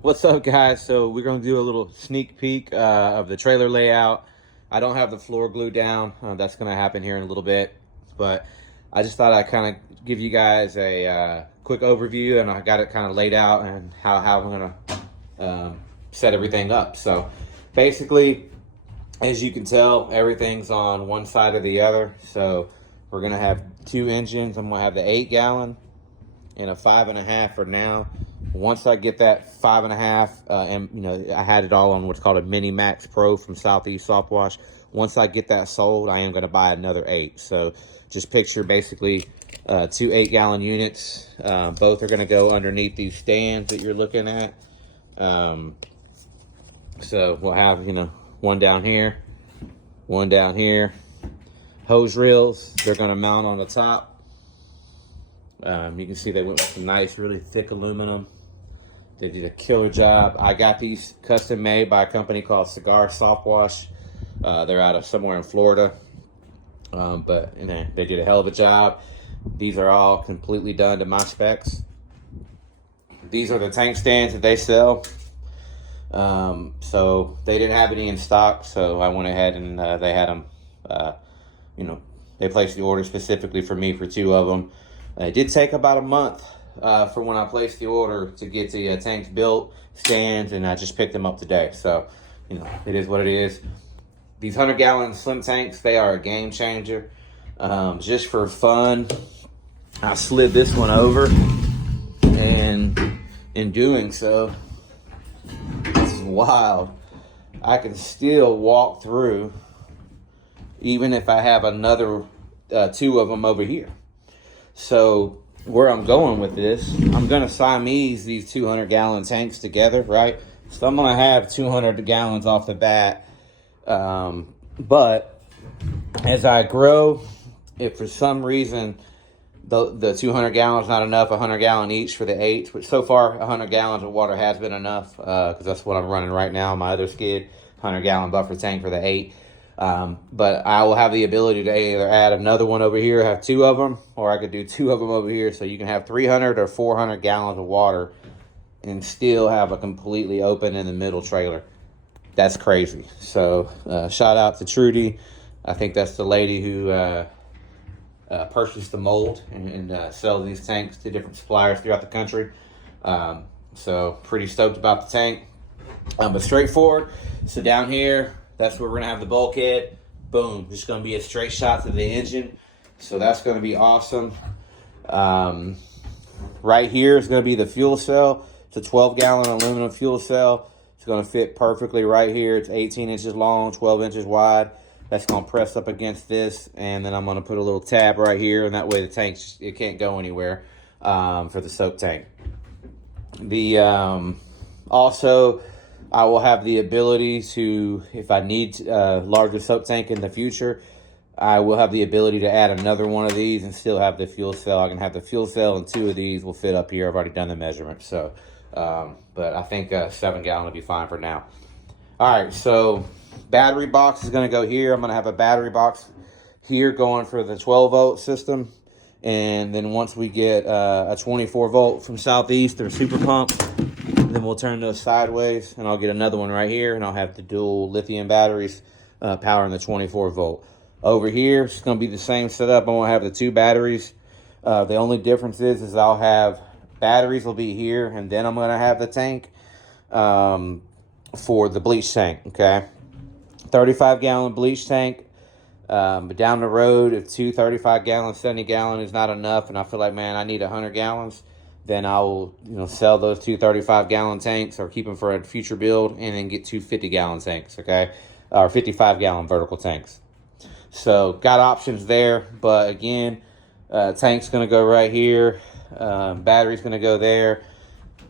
What's up, guys? So we're going to do a little sneak peek of the trailer layout. I don't have the floor glued down. That's going to happen here in a little bit. But I just thought I'd kind of give you guys a quick overview, and I got it kind of laid out and how I'm going to set everything up. So basically, as you can tell, everything's on one side or the other. So we're going to have two engines. I'm going to have the 8-gallon and a 5.5 for now. Once I get that 5.5, and I had it all on what's called a Mini Max Pro from Southeast Soft Wash. Once I get that sold, I am going to buy another 8. So just picture basically two 8-gallon units. Both are going to go underneath these stands that you're looking at. So we'll have one down here, one down here. Hose reels, they're going to mount on the top. You can see they went with some nice, really thick aluminum. They did a killer job. I got these custom made by a company called Cigar Soft Wash. They're out of somewhere in Florida. But they did a hell of a job. These are all completely done to my specs. These are the tank stands that they sell. So they didn't have any in stock, so I went ahead and they had them. They placed the order specifically for me for 2 of them. It did take about a month from when I placed the order to get the tanks built, stands, and I just picked them up today. So, it is what it is. These 100-gallon slim tanks, they are a game changer. Just for fun, I slid this one over, and in doing so, this is wild. I can still walk through, even if I have another 2 of them over here. So where I'm going with this, I'm going to Siamese these 200-gallon tanks together, right? So I'm going to have 200 gallons off the bat. But as I grow, if for some reason the 200 gallons not enough, 100 gallon each for the 8s, which so far 100 gallons of water has been enough, because that's what I'm running right now, my other skid, 100-gallon buffer tank for the 8. But I will have the ability to either add another one over here, have 2 of them, or I could do 2 of them over here. So you can have 300 or 400 gallons of water and still have a completely open in the middle trailer. That's crazy. So shout out to Trudy. I think that's the lady who purchased the mold and sells these tanks to different suppliers throughout the country. So pretty stoked about the tank. But straightforward. So down here, that's where we're going to have the bulkhead. Boom. Just going to be a straight shot to the engine. So that's going to be awesome. Right here is going to be the fuel cell. It's a 12-gallon aluminum fuel cell. It's going to fit perfectly right here. It's 18 inches long, 12 inches wide. That's going to press up against this. And then I'm going to put a little tab right here. And that way the tank, it can't go anywhere for the soak tank. Also, I will have the ability to, if I need a larger soak tank in the future, I will have the ability to add another one of these and still have the fuel cell. I can have the fuel cell, and 2 of these will fit up here. I've already done the measurement. So, but I think 7-gallon will be fine for now. All right, so battery box is going to go here. I'm going to have a battery box here going for the 12-volt system. And then once we get a 24-volt from Southeast or Super Pump, then we'll turn those sideways, and I'll get another one right here, and I'll have the dual lithium batteries powering the 24-volt. Over here, it's going to be the same setup. I'm going to have the 2 batteries. The only difference is I'll have batteries will be here, and then I'm going to have the tank for the bleach tank, okay? 35-gallon bleach tank. But down the road, if 2 35-gallon, 70-gallon is not enough, and I feel like, man, I need 100 gallons, then I will, sell those 2 35-gallon tanks or keep them for a future build, and then get 2 50-gallon tanks, okay? Or 55-gallon vertical tanks. So got options there, but again, tank's going to go right here. Battery's going to go there.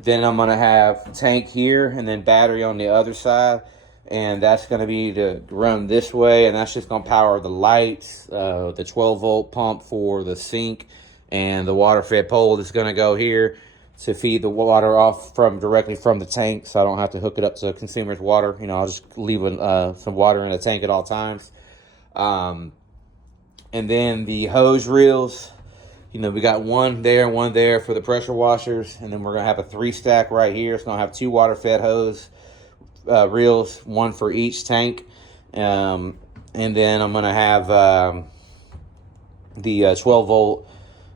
Then I'm going to have tank here and then battery on the other side. And that's going to be to run this way, and that's just going to power the lights, the 12-volt pump for the sink, and the water fed pole that's going to go here to feed the water off directly from the tank, so I don't have to hook it up to consumer's water. I'll just leave some water in the tank at all times. And then the hose reels, You know, we got one there for the pressure washers, and then we're gonna have a 3-stack right here. It's gonna have 2 water fed hose reels, one for each tank, and then I'm gonna have the 12 volt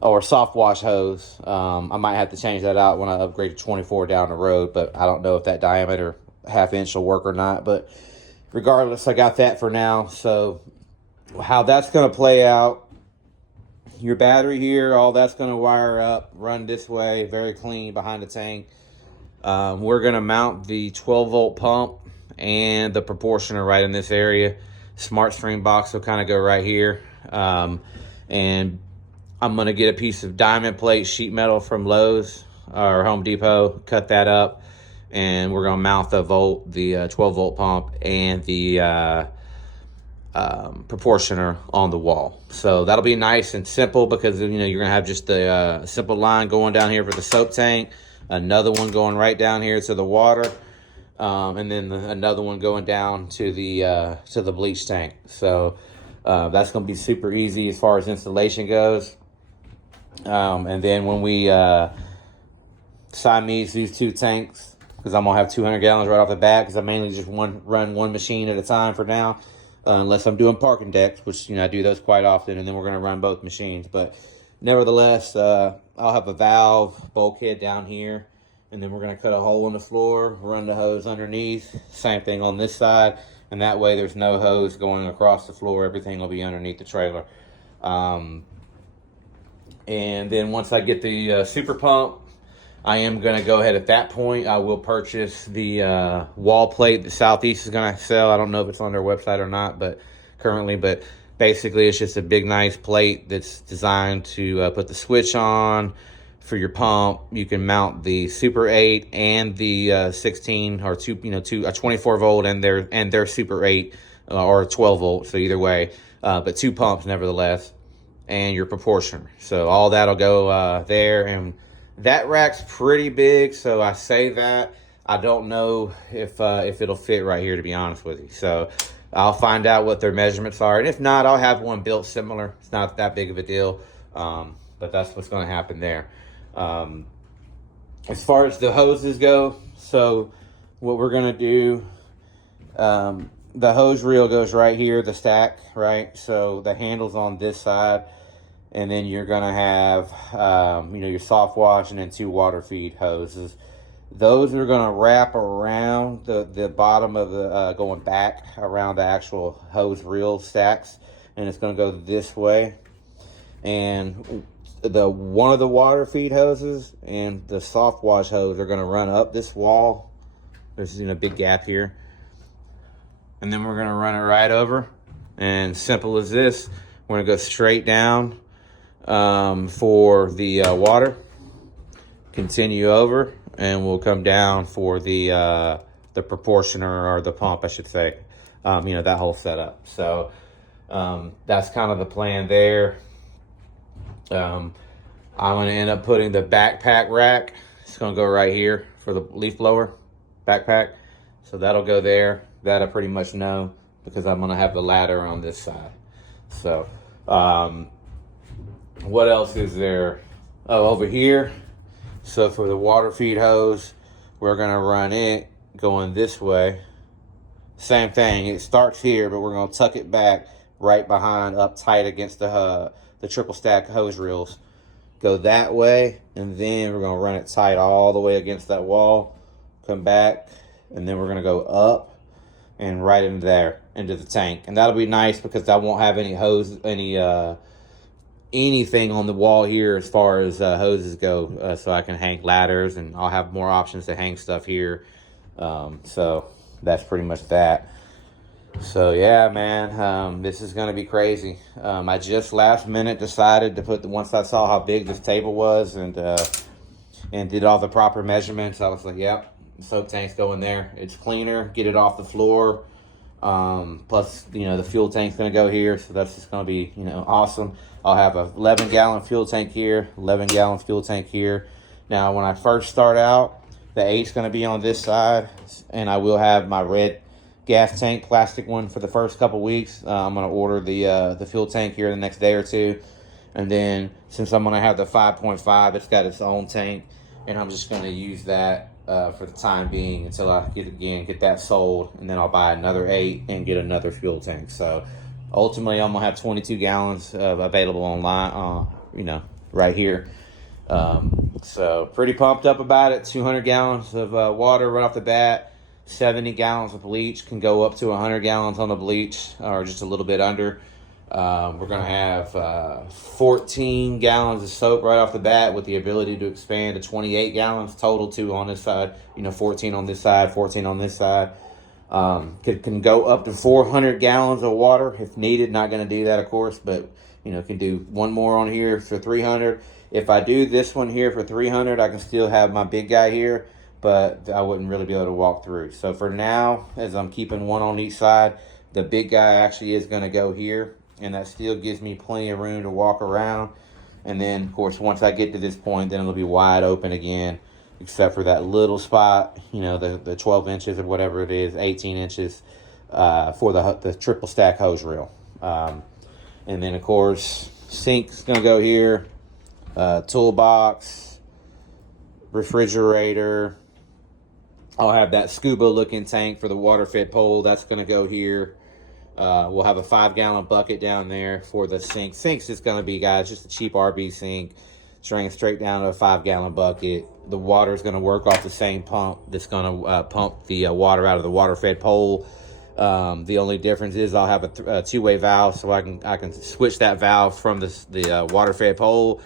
or soft wash hose. I might have to change that out when I upgrade to 24 down the road, but I don't know if that diameter ½ inch will work or not. But regardless, I got that for now. So how that's going to play out, your battery here, all that's going to wire up, run this way, very clean behind the tank. We're going to mount the 12 volt pump and the proportioner right in this area. Smart stream box will kind of go right here. And I'm going to get a piece of diamond plate sheet metal from Lowe's or Home Depot, cut that up, and we're going to mount the 12 volt pump and the proportioner on the wall. So that'll be nice and simple, because you know you're going to have just the simple line going down here for the soap tank, another one going right down here to the water, and then another one going down to the bleach tank. So that's going to be super easy as far as installation goes. And then when we Siamese these 2 tanks, because I'm gonna have 200 gallons right off the bat, because I mainly just run one machine at a time for now, unless I'm doing parking decks, which, you know, I do those quite often, and then we're gonna run both machines. But nevertheless, I'll have a valve bulkhead down here, and then we're gonna cut a hole in the floor, run the hose underneath. Same thing on this side, and that way there's no hose going across the floor. Everything will be underneath the trailer. And then once I get the super pump, I am going to go ahead at that point. I will purchase the wall plate that Southeast is going to sell. I don't know if it's on their website or not, but basically it's just a big, nice plate that's designed to put the switch on for your pump. You can mount the Super 8 and the 16 or a 24 volt and their Super 8 or a 12 volt. So either way, but 2 pumps nevertheless. And your proportioner. So all that'll go there, and that rack's pretty big. So I say that I don't know if it'll fit right here, to be honest with you. So I'll find out what their measurements are, and if not, I'll have one built similar. It's not that big of a deal, but that's what's going to happen there. As far as the hoses go, so what we're going to do, the hose reel goes right here, the stack, right? So the handle's on this side. And then you're going to have, your soft wash and then 2 water feed hoses. Those are going to wrap around the bottom of the, going back around the actual hose reel stacks. And it's going to go this way. And one of the water feed hoses and the soft wash hose are going to run up this wall. There's a big gap here. And then we're going to run it right over. And simple as this, we're going to go straight down for the water, continue over, and we'll come down for the proportioner, or the pump, I should say. That whole setup. So that's kind of the plan there. I'm going to end up putting the backpack rack. It's going to go right here for the leaf blower backpack. So that'll go there. That I pretty much know, because I'm going to have the ladder on this side. So what else is there? Oh, over here. So for the water feed hose, we're going to run it going this way. Same thing. It starts here, but we're going to tuck it back right behind, up tight against the triple stack hose reels. Go that way, and then we're going to run it tight all the way against that wall. Come back, and then we're going to go up and right in there into the tank. And that'll be nice, because I won't have any anything on the wall here as far as hoses go, so I can hang ladders, and I'll have more options to hang stuff here. So that's pretty much that. So yeah, man, this is gonna be crazy. I just last minute decided to once I saw how big this table was, and did all the proper measurements, I was like, yep, soap tank's going there. It's cleaner, get it off the floor. Plus, the fuel tank's gonna go here, so that's just gonna be, awesome. I'll have a 11-gallon fuel tank here, 11-gallon fuel tank here. Now, when I first start out, the 8's gonna be on this side, and I will have my red gas tank, plastic one, for the first couple weeks. I'm gonna order the fuel tank here the next day or two, And then since I'm gonna have the 5.5, it's got its own tank, and I'm just gonna use that for the time being until I get that sold, and then I'll buy another 8 and get another fuel tank. So ultimately, I'm gonna have 22 gallons available online, right here. So pretty pumped up about it. 200 gallons of water right off the bat. 70 gallons of bleach, can go up to 100 gallons on the bleach, or just a little bit under. We're going to have 14 gallons of soap right off the bat, with the ability to expand to 28 gallons total, too, on this side. 14 on this side, 14 on this side. Can go up to 400 gallons of water if needed. Not going to do that, of course, but can do one more on here for 300. If I do this one here for 300, I can still have my big guy here, but I wouldn't really be able to walk through. So for now, as I'm keeping one on each side, the big guy actually is going to go here, and that still gives me plenty of room to walk around. And then, of course, once I get to this point, then it'll be wide open again, except for that little spot, the 12 inches or whatever it is, 18 inches for the triple stack hose reel. And then, of course, sink's going to go here, toolbox, refrigerator. I'll have that scuba looking tank for the water fed pole. That's going to go here. We'll have a 5-gallon bucket down there for the sink. Sink's is going to be, guys, just a cheap RB sink. Drain straight down to a 5-gallon bucket. The water is going to work off the same pump that's going to pump the water out of the water fed pole. The only difference is I'll have a two-way valve, so I can switch that valve from the water fed pole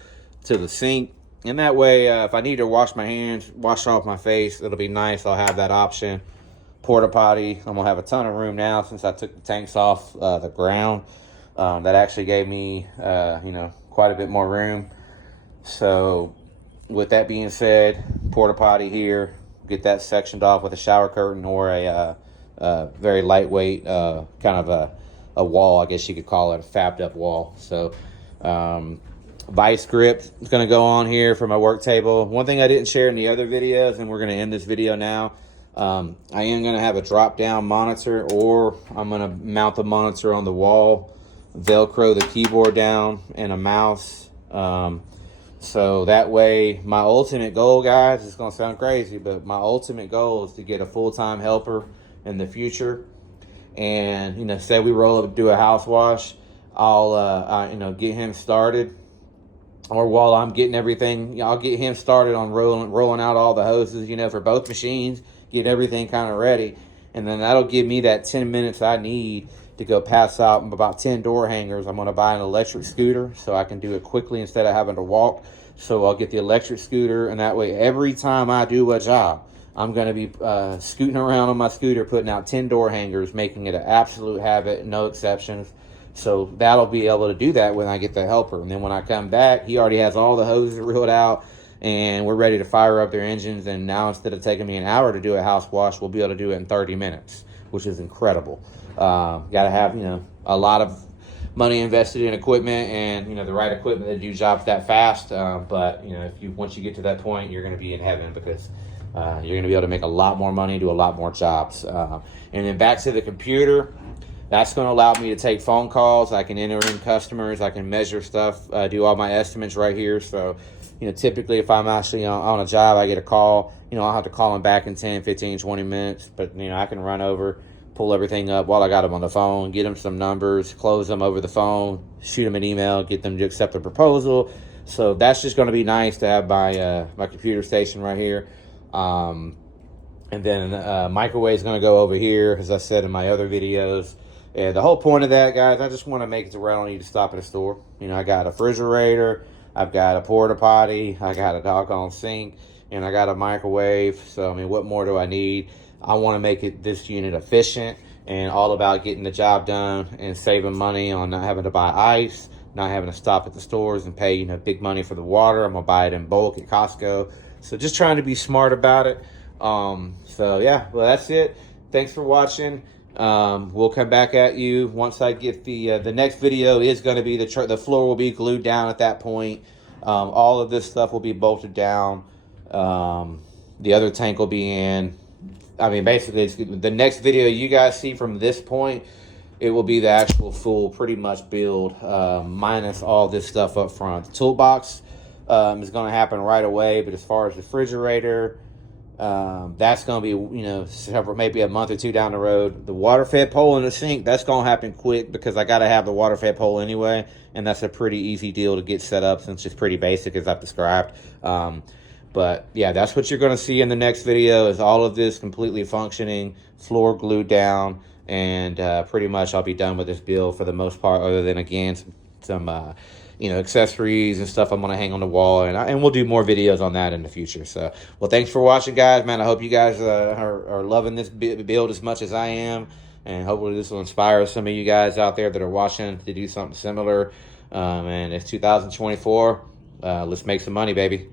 to the sink. And that way, if I need to wash my hands, wash off my face, it'll be nice. I'll have that option. Porta potty. I'm going to have a ton of room now since I took the tanks off the ground. That actually gave me, quite a bit more room. So with that being said, porta potty here. Get that sectioned off with a shower curtain or a very lightweight kind of a wall, I guess you could call it, a fabbed up wall. So vice grip is going to go on here for my work table. One thing I didn't share in the other videos, and we're going to end this video now, I am going to have a drop down monitor, or I'm going to mount the monitor on the wall, Velcro the keyboard down, and a mouse. So that way, my ultimate goal, guys, it's going to sound crazy, but my ultimate goal is to get a full-time helper in the future. And, say we roll up to do a house wash, I'll, get him started. Or while I'm getting everything, I'll get him started on rolling out all the hoses, for both machines, get everything kind of ready. And then that'll give me that 10 minutes I need to go pass out about 10 door hangers. I'm going to buy an electric scooter so I can do it quickly instead of having to walk. So I'll get the electric scooter, and that way every time I do a job, I'm going to be scooting around on my scooter, putting out 10 door hangers, making it an absolute habit, no exceptions. So that'll be able to do that when I get the helper. And then when I come back, he already has all the hoses reeled out, and we're ready to fire up their engines. And now instead of taking me an hour to do a house wash, we'll be able to do it in 30 minutes, which is incredible. Got to have, a lot of money invested in equipment and, the right equipment to do jobs that fast. But, once you get to that point, you're going to be in heaven, because you're going to be able to make a lot more money, do a lot more jobs. And then back to the computer. That's going to allow me to take phone calls. I can enter in customers. I can measure stuff, do all my estimates right here. So, typically if I'm actually on a job, I get a call, I'll have to call them back in 10, 15, 20 minutes. But, I can run over, pull everything up while I got them on the phone, get them some numbers, close them over the phone, shoot them an email, get them to accept the proposal. So that's just going to be nice to have my computer station right here. And then microwave is going to go over here, as I said in my other videos. And the whole point of that, guys, I just want to make it to where I don't need to stop at a store. I got a refrigerator, I've got a porta potty, I got a doggone sink, and I got a microwave. So, what more do I need? I want to make this unit efficient and all about getting the job done and saving money on not having to buy ice, not having to stop at the stores and pay, big money for the water. I'm going to buy it in bulk at Costco. So just trying to be smart about it. So, yeah, well, that's it. Thanks for watching. We'll come back at you once I get the next video is going to be the floor will be glued down at that point. All of this stuff will be bolted down. The other tank will be in. Basically, the next video you guys see from this point, it will be the actual full pretty much build, minus all this stuff up front. The toolbox is going to happen right away, but as far as the refrigerator, that's going to be, maybe a month or two down the road. The water fed pole in the sink, that's going to happen quick because I got to have the water fed pole anyway, and that's a pretty easy deal to get set up since it's pretty basic as I've described. But yeah, that's what you're going to see in the next video, is all of this completely functioning, floor glued down, and pretty much I'll be done with this build for the most part, other than, again, some accessories and stuff I'm going to hang on the wall, and we'll do more videos on that in the future. So, well, thanks for watching, guys, man. I hope you guys are loving this build as much as I am, and hopefully this will inspire some of you guys out there that are watching to do something similar. And it's 2024. Let's make some money, baby.